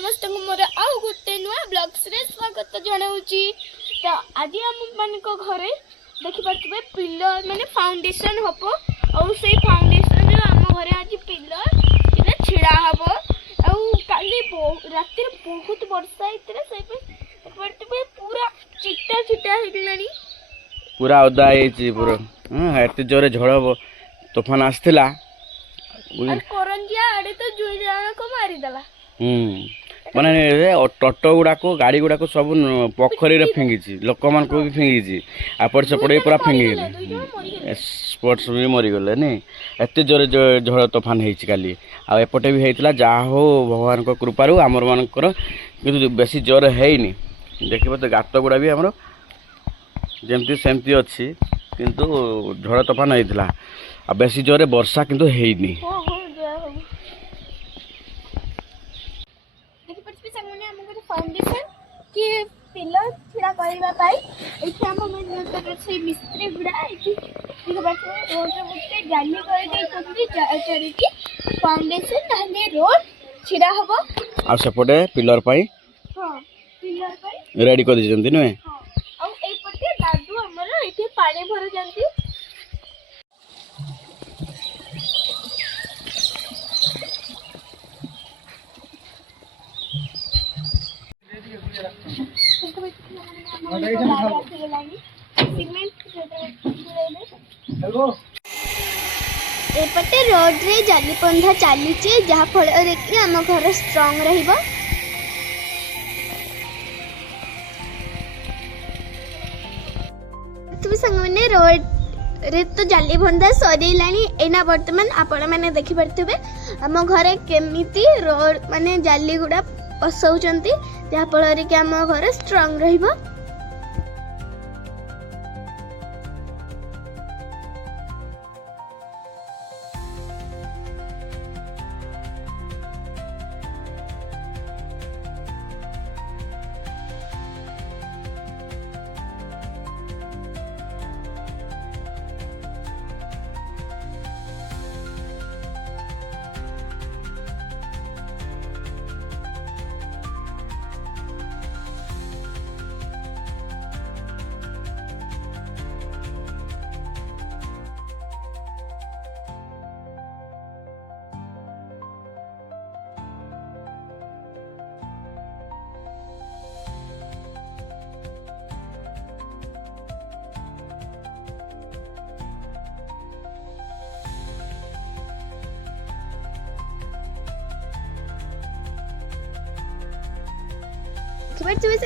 समस्त मोर आउ गोटे नुआ ब्लॉग्स रे स्वागत जनाऊँगी। तो आज आम मान घरे देखिपे पिलर माने फाउंडेशन हम और से फाउंडेशन आम घरे आज पिलर छिड़ा हम आली राति बहुत वर्षा होते पूरा चिटा चिटा हो पूरा ओदा पूरा एत जोरे झड़ तूफान आसला करंजिया आड़े तो जुड़ा को मारिदेला माने टोटो गुड़ाक गाड़ी गुड़ाक सब पोखरी फिंगी लोक मान को भी फिंगी आपड़ सेपटे पूरा फिंगी स्पोर्ट्स भी मरीगले नी एत जोरे झड़ तोफान होती काली आपटे भी होता जहा हो भगवान कृपारू आमर मानकर कि बेसी जोर है देखिए तो गात गुड़ा भी आमर जमती सेमती अच्छी किंतु झड़ तोफान होता आ बेसी जोरे वर्षा किंतु है फाउंडेशन कि पिलर छिड़ा करबा पाई एठी हम से मिस्त्री गुड़ा एठी रोड रे जाली कर दे तंदी चरिकी फाउंडेशन ताले रोड छिड़ा हबो आ सेपटे पिलर पाई हां पिलर पाई रेडी कर दिजंती नुए हां और ए पटे दादू हमर एठी पानी भर जंती एपटे रोड रे जाली पंधा चली जहा फल कि आम घर स्ट्रांग रहिबो। तुम संग मैंने रोड रे तो जाली बंधा सरीलानी एना वर्तमान आपण मैंने देखि परथुबे आम घरे केमिति रोड माने जाली गुडा पसौचंती जहा फल कि आम घर स्ट्रांग रहिबो।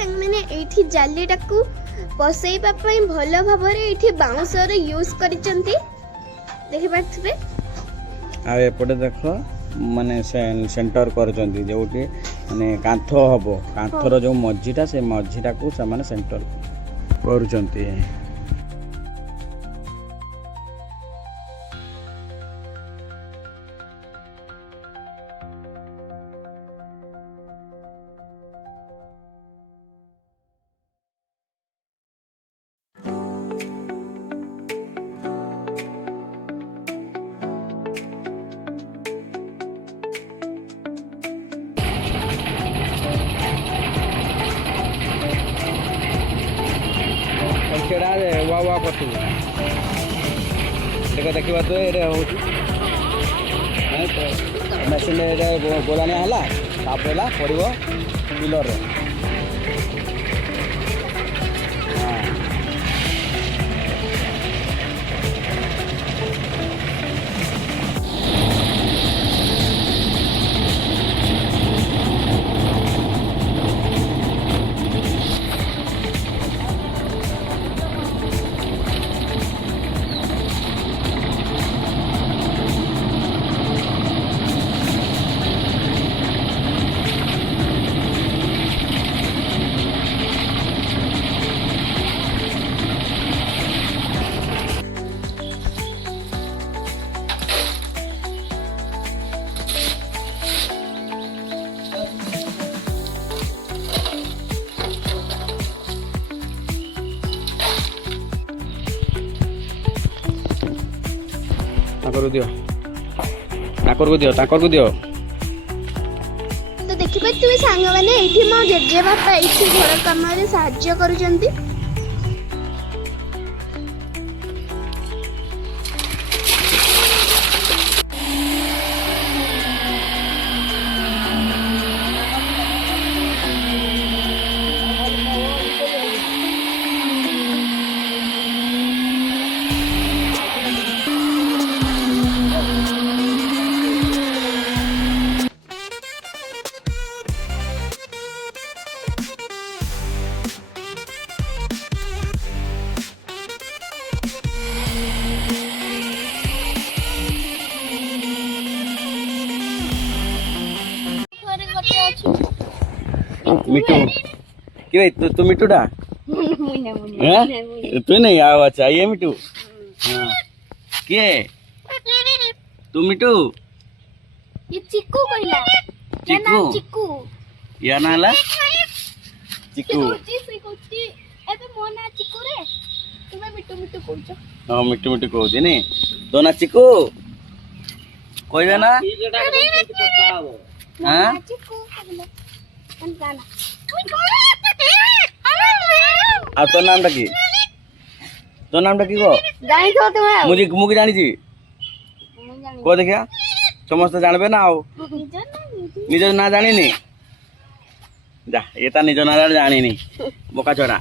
मैंने एठी जाली टाकू पसैबा पई भलो भाबरे एठी बाउंसर यूज करिसंती देखि पाथबे आ एपटे देखो माने सेंटर करचंती जोटी माने कांथ हबो कांथर जो मझीटा से मझीटा को से माने सेंटर करचंती। वा वा करते देखा तो ये मेसीन गोलानिया है पड़ो पिलर दियो ଦେଖିପାରୁଥିବେ ସାଙ୍ଗମାନେ ଏଇଠି ମୋ ଜେଜେବାପା ଏଇଠି ଘର କାମରେ ସାହାଯ୍ୟ କରୁଛନ୍ତି। मिट्टू कि भाई तू मिट्टूटा तू नहीं आओ अच्छा ये मिट्टू हाँ किए तू मिट्टू ये चिक्कू कहला चिक्कू चिक्कू या ना ला चिक्कू ଏବେ ମୋ ନା ଚିକୁ ରେ ତୁମେ ମିଟୁ ମିଟୁ କହୁଛ। हाँ मिट्टू मिट्टू कहती नहीं तो ना चिक्कू कहबे ना हाँ ଚିକୁ କହିଲେ आ तो नाम की तो नाम की को ଜାଣିଛ ତୁମେ मुझे मुझे जानी छी को देखिया समस्त जानबे ना आओ निज ना जानी नी जा ये ता निज ना जानी नी बोका छोरा